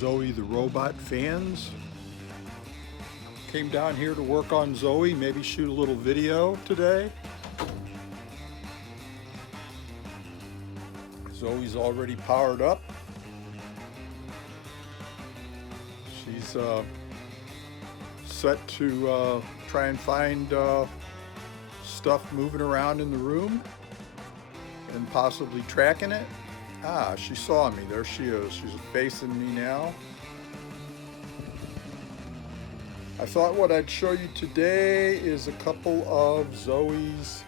Zoe the Robot fans. Came down here to work on Zoe, maybe shoot a little video today. Zoe's already powered up. She's set to try and find stuff moving around in the room and possibly tracking it. Ah, she saw me. There she is. She's facing me now. I thought what I'd show you today is a couple of Zoe's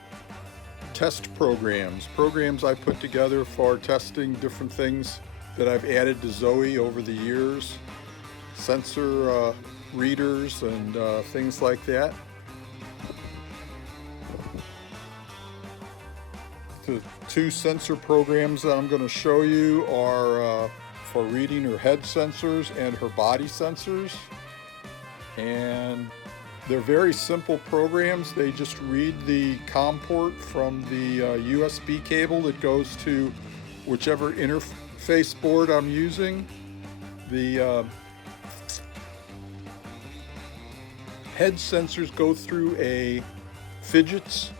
test programs I put together for testing different things that I've added to Zoe over the years, sensor readers and things like that. The two sensor programs that I'm going to show you are for reading her head sensors and her body sensors. And they're very simple programs. They just read the COM port from the USB cable that goes to whichever interface board I'm using. The head sensors go through a Fidgets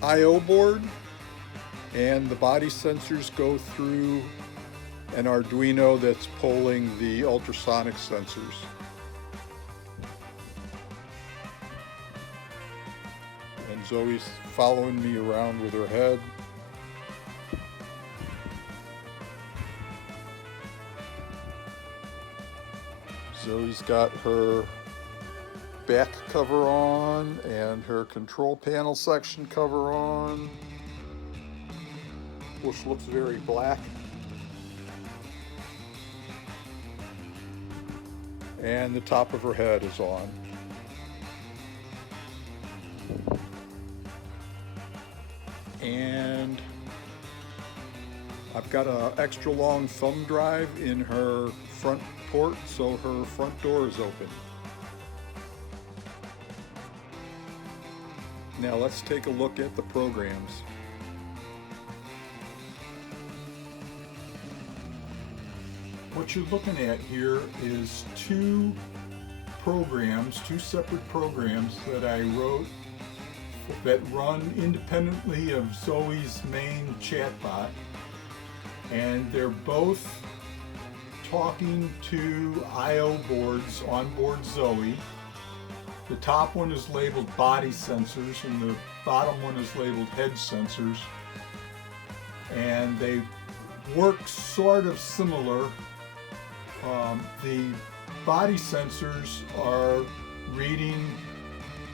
I/O board, and the body sensors go through an Arduino that's polling the ultrasonic sensors. And Zoe's following me around with her head. Zoe's got her back cover on and her control panel section cover on, which looks very black. And the top of her head is on. And I've got an extra long thumb drive in her front port, so her front door is open. Now let's take a look at the programs. What you're looking at here is two separate programs that I wrote that run independently of Zoe's main chatbot, and they're both talking to I/O boards on board Zoe. The top one is labeled body sensors and the bottom one is labeled head sensors, and they work sort of similar. The body sensors are reading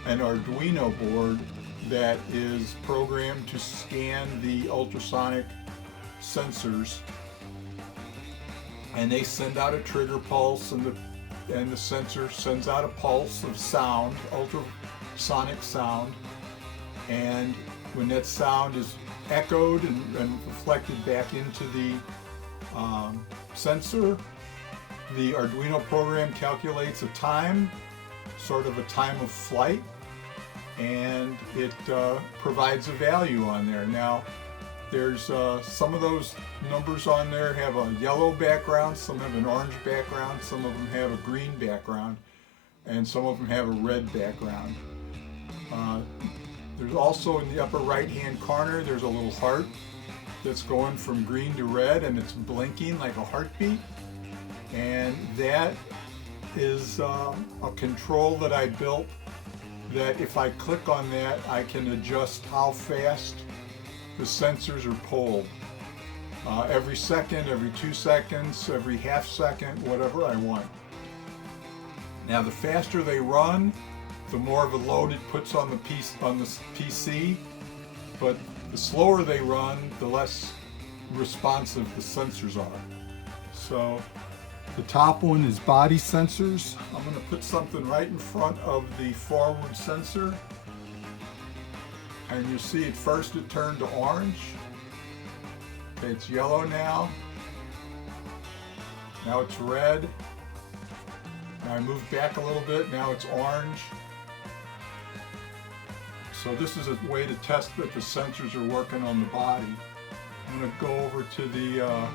an Arduino board that is programmed to scan the ultrasonic sensors, and they send out a trigger pulse, and the sensor sends out a pulse of sound, ultrasonic sound, and when that sound is echoed and reflected back into the sensor, the Arduino program calculates a time, sort of a time of flight, and it provides a value on there. Now, there's some of those numbers on there have a yellow background, some have an orange background, some of them have a green background, and some of them have a red background. There's also in the upper right hand corner, there's a little heart that's going from green to red, and it's blinking like a heartbeat. And that is a control that I built that if I click on that, I can adjust how fast the sensors are pulled. Every second, every 2 seconds, every half second, whatever I want. Now the faster they run, the more of a load it puts on the PC, but the slower they run, the less responsive the sensors are. So the top one is body sensors. I'm going to put something right in front of the forward sensor, and you see at first it turned to orange. Okay, it's yellow now. Now it's red. Now I move back a little bit, now it's orange. So this is a way to test that the sensors are working on the body. I'm going to go over to the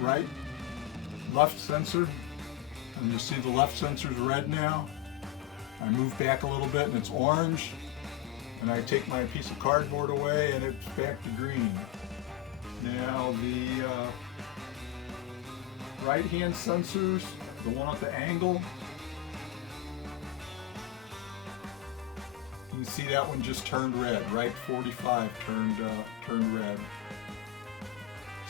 right, left sensor, and you see the left sensor's red now. I move back a little bit and it's orange, and I take my piece of cardboard away and it's back to green. Now the right hand sensors, the one at the angle, you can see that one just turned red, right 45 turned red.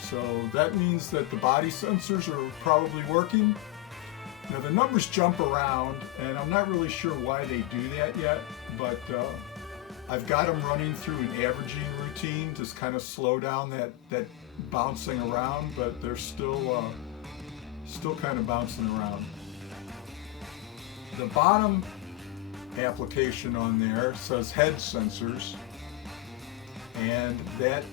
So that means that the body sensors are probably working. Now the numbers jump around, and I'm not really sure why they do that yet, but I've got them running through an averaging routine to kind of slow down that bouncing around, but they're still kind of bouncing around. The bottom application on there says head sensors, and that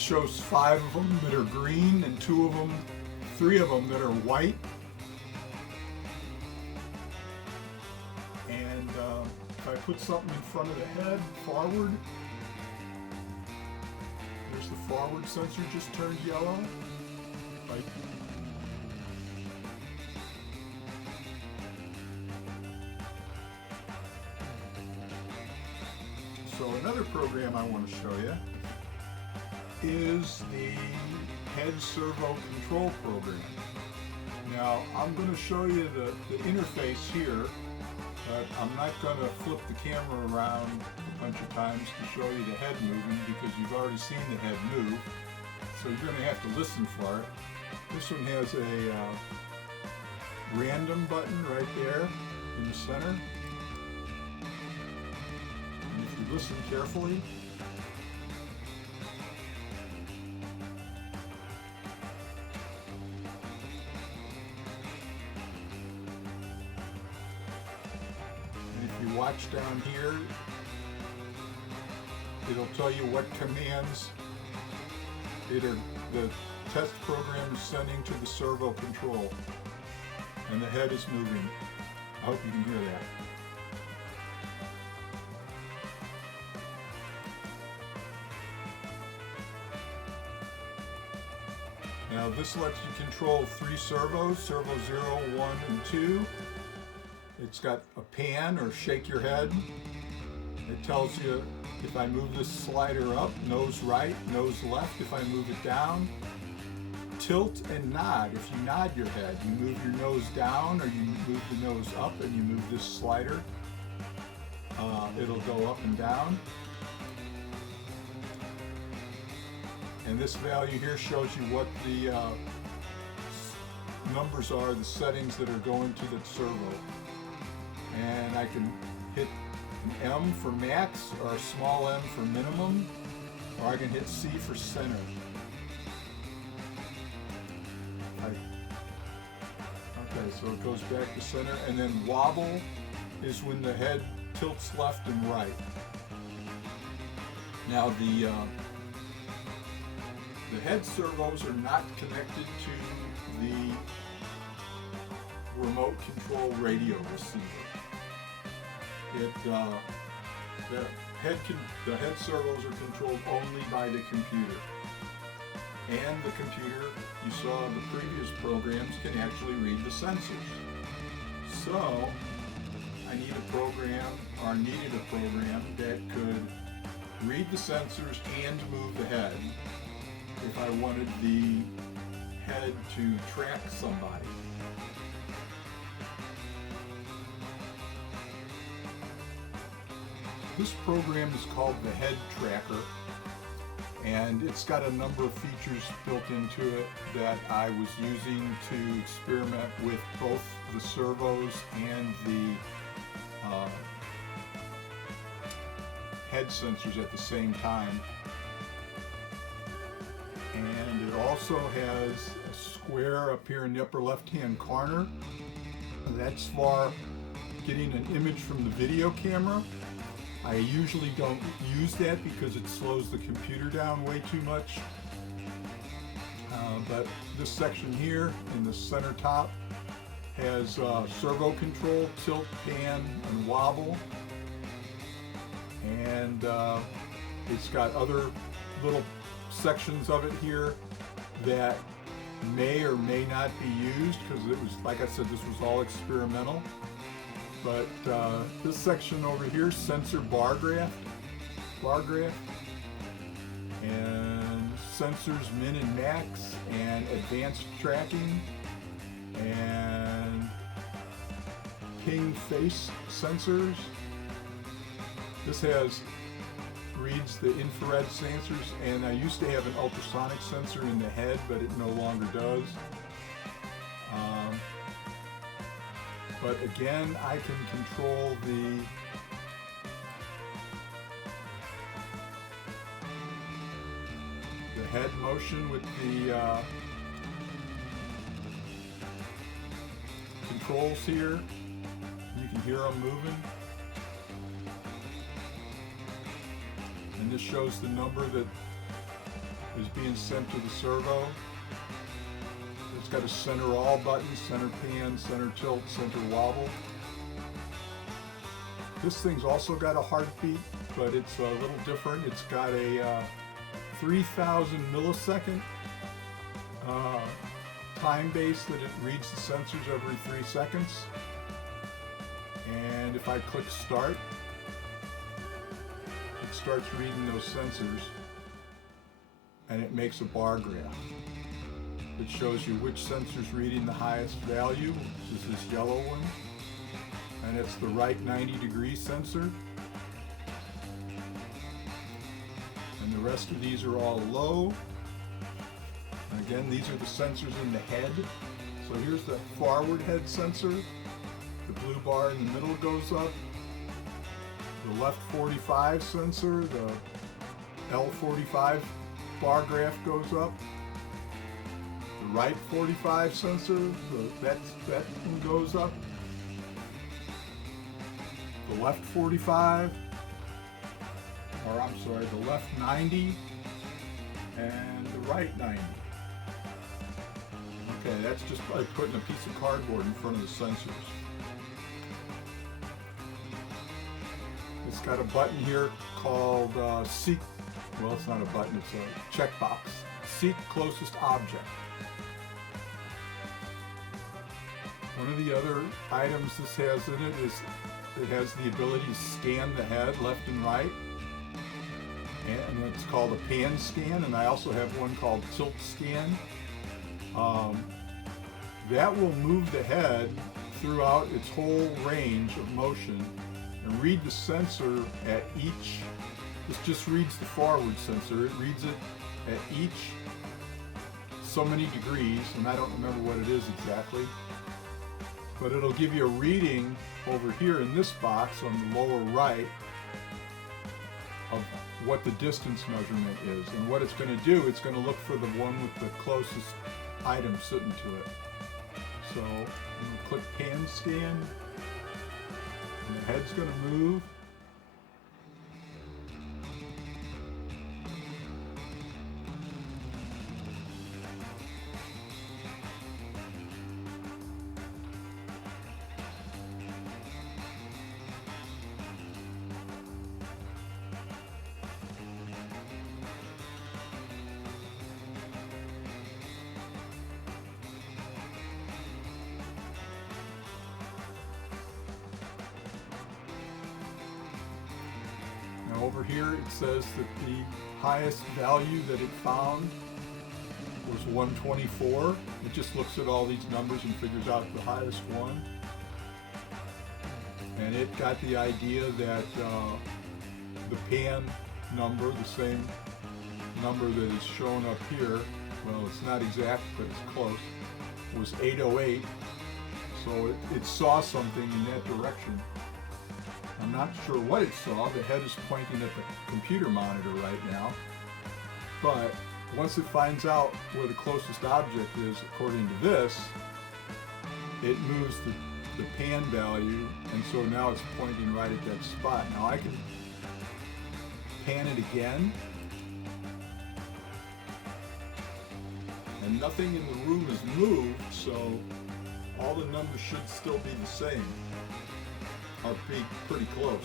shows 5 of them that are green and 3 of them that are white. And if I put something in front of the head, forward, there's the forward sensor just turned yellow. So another program I want to show you is the head servo control program. Now I'm going to show you the interface here, but I'm not going to flip the camera around a bunch of times to show you the head moving, because you've already seen the head move, so you're going to have to listen for it. This one has a random button right there in the center, and if you listen carefully, watch down here, it'll tell you what commands the test program is sending to the servo control, and the head is moving. I hope you can hear that. Now this lets you control 3 servos, servo 0, 1, and 2. It's got a pan or shake your head. It tells you if I move this slider up, nose right, nose left. If I move it down, tilt and nod. If you nod your head, you move your nose down, or you move the nose up and you move this slider, it'll go up and down. And this value here shows you what the numbers are, the settings that are going to the servo. And I can hit an M for max, or a small m for minimum, or I can hit C for center. Okay, so it goes back to center, and then wobble is when the head tilts left and right. Now the head servos are not connected to the remote control radio receiver. The head servos are controlled only by the computer. And the computer, you saw in the previous programs, can actually read the sensors. So I needed a program that could read the sensors and move the head if I wanted the head to track somebody. This program is called the Head Tracker, and it's got a number of features built into it that I was using to experiment with both the servos and the head sensors at the same time. And it also has a square up here in the upper left-hand corner. That's for getting an image from the video camera. I usually don't use that because it slows the computer down way too much. But this section here in the center top has servo control, tilt, pan, and wobble. And it's got other little sections of it here that may or may not be used because it was, like I said, this was all experimental. But this section over here, sensor bar graph, and sensors min and max, and advanced tracking, and ping face sensors. This reads the infrared sensors, and I used to have an ultrasonic sensor in the head, but it no longer does. But again, I can control the head motion with the controls here. You can hear them moving. And this shows the number that is being sent to the servo. It's got a center all button, center pan, center tilt, center wobble. This thing's also got a heartbeat, but it's a little different. It's got a 3,000 millisecond time base that it reads the sensors every 3 seconds. And if I click start, it starts reading those sensors, and it makes a bar graph. It shows you which sensor's reading the highest value, which is this yellow one, and it's the right 90-degree sensor. And the rest of these are all low. And again, these are the sensors in the head. So here's the forward head sensor. The blue bar in the middle goes up. The left 45 sensor, the L45 bar graph goes up. The right 45 sensor, that one goes up. The left 45, or I'm sorry, the left 90 and the right 90. Okay, that's just like putting a piece of cardboard in front of the sensors. It's got a button here called Seek. Well, it's not a button, it's a checkbox. Seek closest object. One of the other items this has in it is it has the ability to scan the head left and right. And it's called a pan scan, and I also have one called tilt scan. That will move the head throughout its whole range of motion and read the sensor at each. This just reads the forward sensor. It reads it at each so many degrees, and I don't remember what it is exactly. But it'll give you a reading over here in this box on the lower right of what the distance measurement is. And what it's going to do, it's going to look for the one with the closest item sitting to it. So I'm going to click pan scan, and the head's going to move. Over here it says that the highest value that it found was 124. It just looks at all these numbers and figures out the highest one. And it got the idea that the pan number, the same number that is shown up here, well, it's not exact, but it's close, was 808. So it saw something in that direction. I'm not sure what it saw. The head is pointing at the computer monitor right now. But once it finds out where the closest object is, according to this, it moves the pan value, and so now it's pointing right at that spot. Now I can pan it again, and nothing in the room is moved, so all the numbers should still be the same. Are pretty close.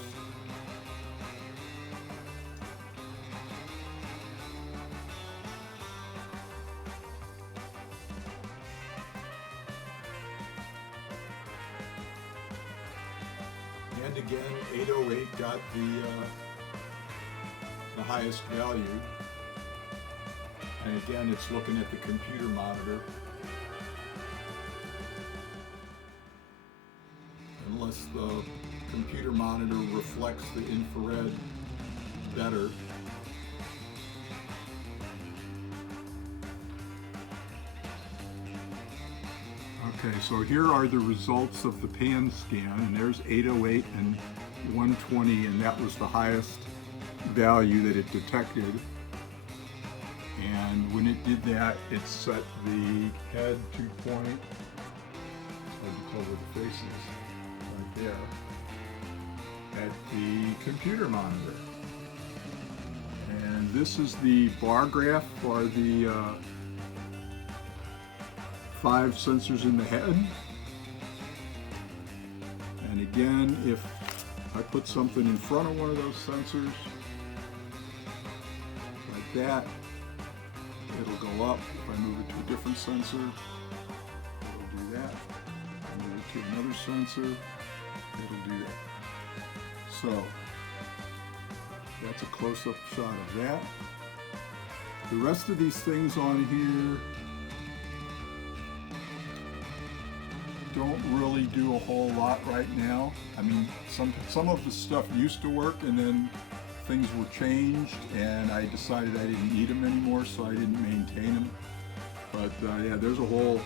And again, 808 got the highest value. And again, it's looking at the computer monitor. Unless the computer monitor reflects the infrared better. Okay, so here are the results of the pan scan, and there's 808 and 120, and that was the highest value that it detected. And when it did that, it set the head to point, hard to tell where the face is, right there, at the computer monitor. And this is the bar graph for the 5 sensors in the head. And again, if I put something in front of one of those sensors, like that, it'll go up. If I move it to a different sensor, it'll do that. If I move it to another sensor, it'll do that. So, that's a close-up shot of that. The rest of these things on here don't really do a whole lot right now. I mean, some of the stuff used to work, and then things were changed, and I decided I didn't need them anymore, so I didn't maintain them. But yeah, there's a whole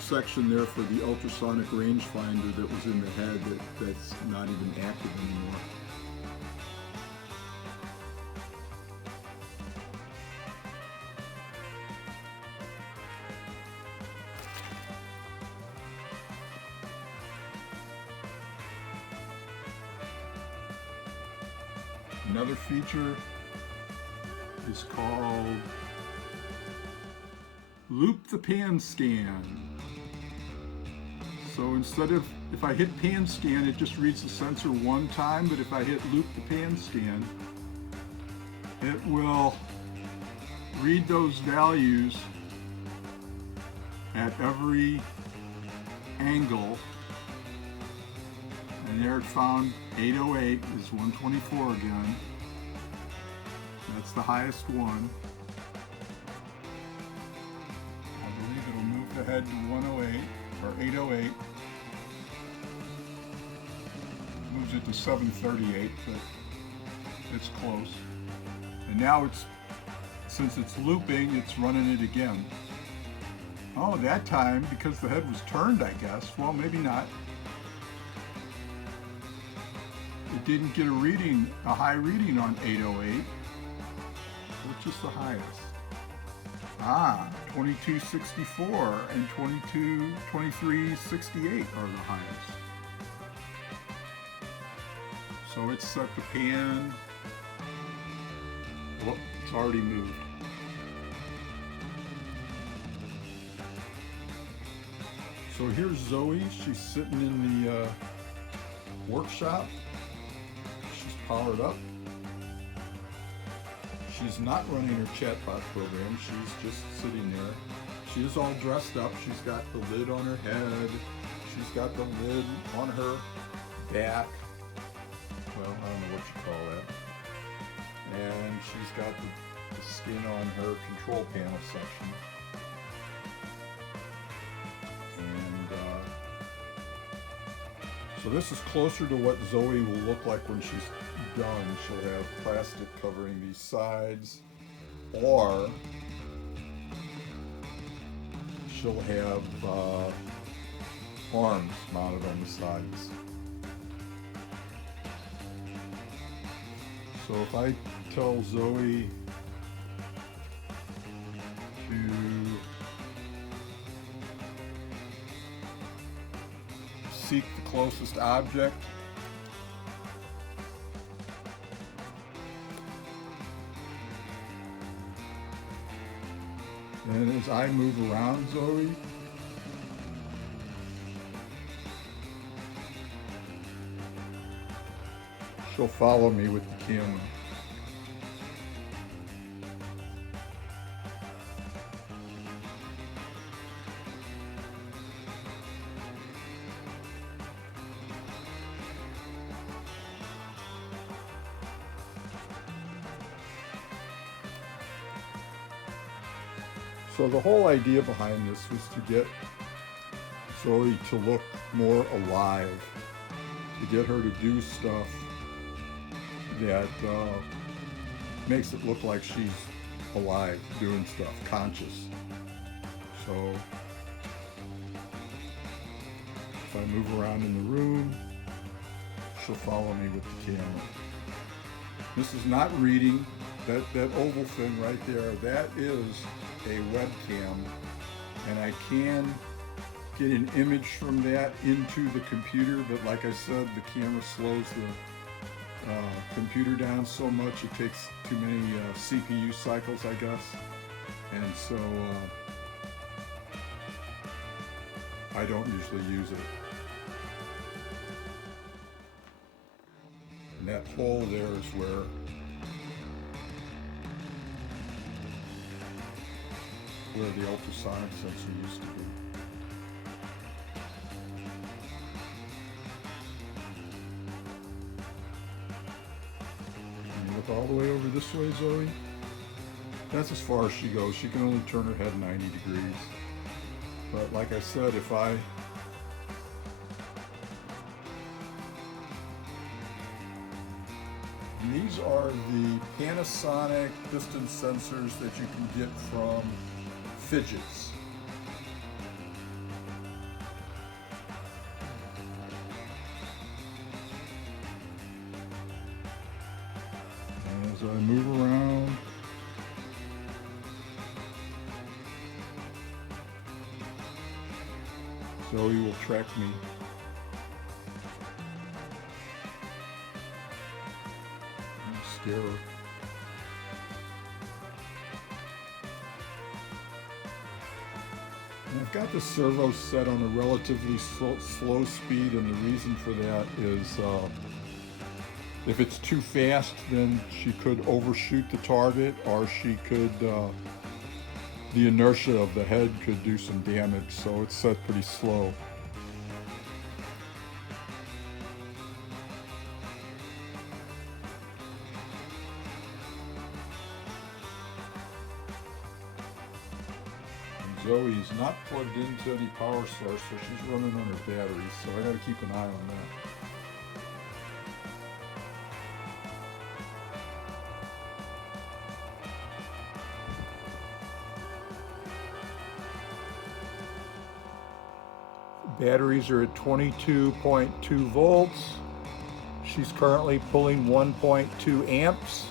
section there for the ultrasonic rangefinder that was in the head that's not even active anymore. Another feature is called Loop the Pan Scan. So instead of, if I hit Pan Scan, it just reads the sensor one time, but if I hit Loop the Pan Scan, it will read those values at every angle. And there it found 808 is 124 again. That's the highest one. I believe it'll move the head to 108 or 808. Moves it to 738, but it's close. And now since it's looping, it's running it again. Oh, that time, because the head was turned, I guess. Well, maybe not. It didn't get a high reading on 808. Which is the highest? 2264 and 2368 are the highest. So it's set the pan. Whoop, it's already moved. So here's Zoe. She's sitting in the workshop. She's powered up. She's not running her chatbot program. She's just sitting there. She is all dressed up. She's got the lid on her head. She's got the lid on her back. Well, I don't know what you call that. And she's got the skin on her control panel section. And so this is closer to what Zoe will look like when she's done. She'll have plastic covering these sides, or she'll have arms mounted on the sides. So if I tell Zoe to seek the closest object, and as I move around Zoe, she'll follow me with the camera. So the whole idea behind this was to get Zoe to look more alive, to get her to do stuff that makes it look like she's alive, doing stuff, conscious. So if I move around in the room, she'll follow me with the camera. This is not reading. That oval thing right there, that is a webcam, and I can get an image from that into the computer, but like I said, the camera slows the computer down so much it takes too many CPU cycles, I guess, and so I don't usually use it. And that hole there is where the ultrasonic sensor used to be. Can you look all the way over this way, Zoe? That's as far as she goes. She can only turn her head 90 degrees. But like I said, if I these are the Panasonic distance sensors that you can get from Fidgets. As I move around, Zoe will track me. Scare her. And I've got the servo set on a relatively slow speed, and the reason for that is if it's too fast, then she could overshoot the target, or she could, the inertia of the head could do some damage, so it's set pretty slow. Zoe is not plugged into any power source, so she's running on her batteries, so I gotta keep an eye on that. Batteries are at 22.2 volts. She's currently pulling 1.2 amps.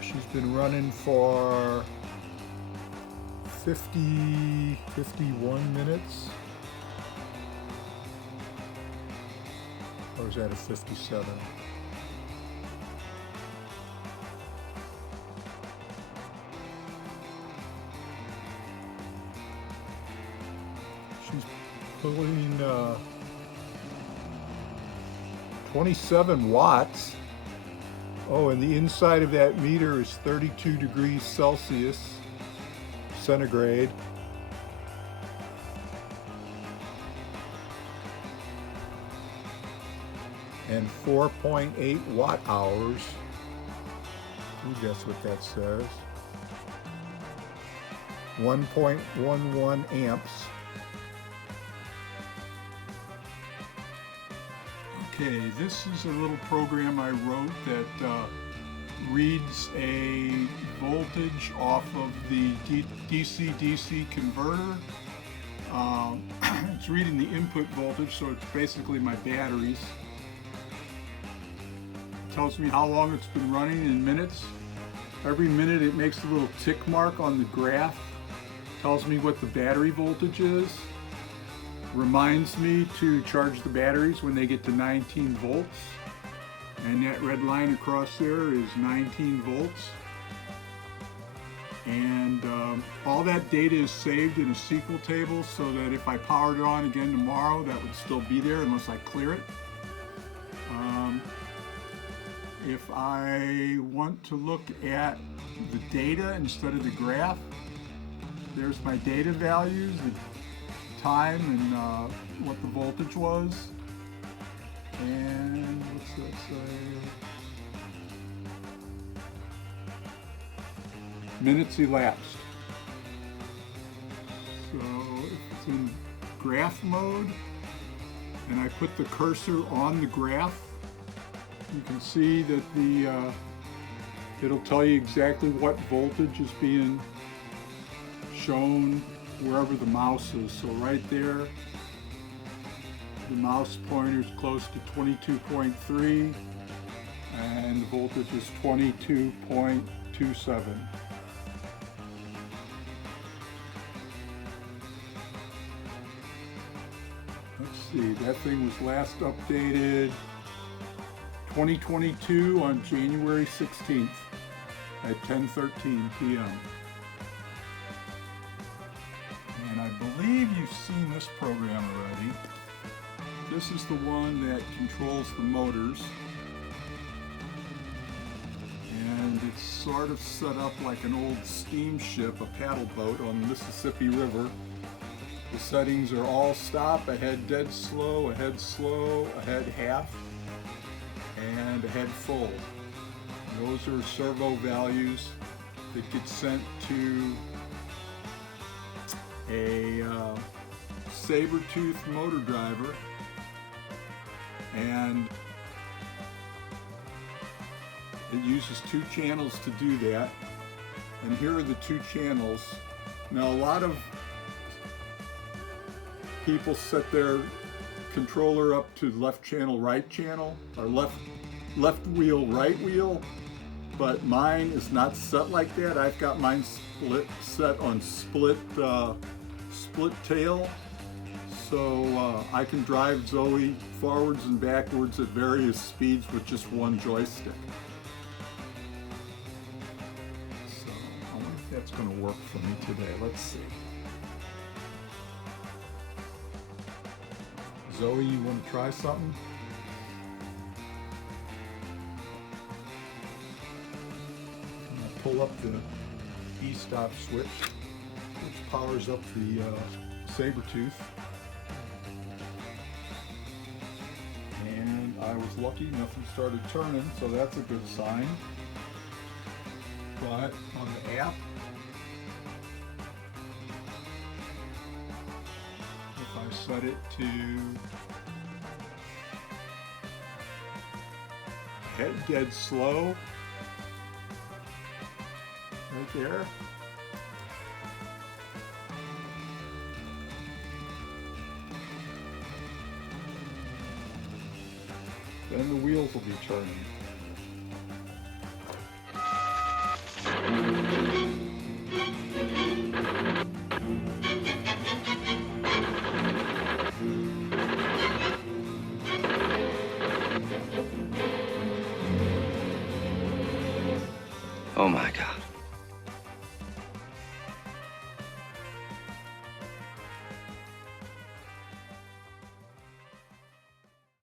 She's been running for 51 minutes. Or is that a 57? She's pulling 27 watts. Oh, and the inside of that meter is 32 degrees Celsius, centigrade. And 4.8 watt hours. You guess what that says. 1.11 amps. Okay, this is a little program I wrote that reads a voltage off of the DC-DC converter. It's reading the input voltage, so it's basically my batteries. It tells me how long it's been running in minutes. Every minute it makes a little tick mark on the graph. Tells me what the battery voltage is. Reminds me to charge the batteries when they get to 19 volts. And that red line across there is 19 volts. And all that data is saved in a SQL table so that if I powered it on again tomorrow, that would still be there unless I clear it. If I want to look at the data instead of the graph, there's my data values, the time and what the voltage was. And what's that say? minutes elapsed. So if it's in graph mode and I put the cursor on the graph, you can see that it'll tell you exactly what voltage is being shown wherever the mouse is. So right there, the mouse pointer is close to 22.3 and the voltage is 22.27. Let's see, that thing was last updated 2022 on January 16th at 10:13 p.m. And I believe you've seen this program already. This is the one that controls the motors. And it's sort of set up like an old steamship, a paddle boat on the Mississippi River. The settings are all stop, ahead dead slow, ahead half, and ahead full. And those are servo values that get sent to a saber-tooth motor driver, and it uses 2 channels to do that. And here are the 2 channels. Now a lot of people set their controller up to left channel, right channel, or left wheel, right wheel, but mine is not set like that. I've got mine set on split tail, so I can drive Zoe forwards and backwards at various speeds with just one joystick. So I wonder if that's going to work for me today. Let's see. Zoe, you want to try something? I'm going to pull up the e-stop switch, which powers up the saber-tooth. And I was lucky, nothing started turning, so that's a good sign. But on the app, if I set it to head dead slow, right there, then the wheels will be turning. Oh my God.